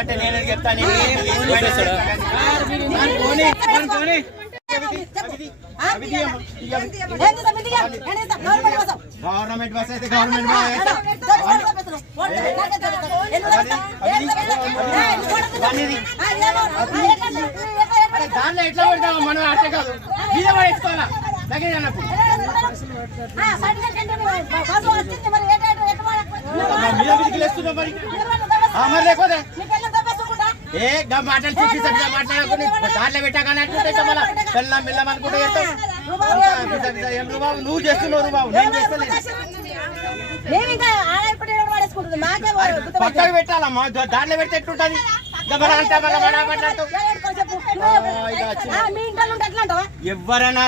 అంటే నేనే చెప్తాను గవర్నమెంట్ బస్ అయితే గవర్నమెంట్ బస్ దాంట్లో ఎట్లా పెడతాము మనం అట్టే కాదు. మీద పడేసుకోవాలా? దగ్గర అన్నప్పుడు. మీద మీదకి లేస్తున్నాం మరి. ఆ, మరి లేకపోతే? ఏ గా మాటలు చిట్టి సరిగా మాట్లాడకుండా దాంట్లో పెట్టాకని అంటుంటే చెప్పాలా? బెల్లం బెల్లం అనుకుంటే బాబు నువ్వు చేస్తున్నావు బాబు నేను చేస్తలేదు. మాకే పక్కకు పెట్టాలమ్మా. దాంట్లో పెడితే ఎట్లుంటది? దబరా అంటే ఎవరైనా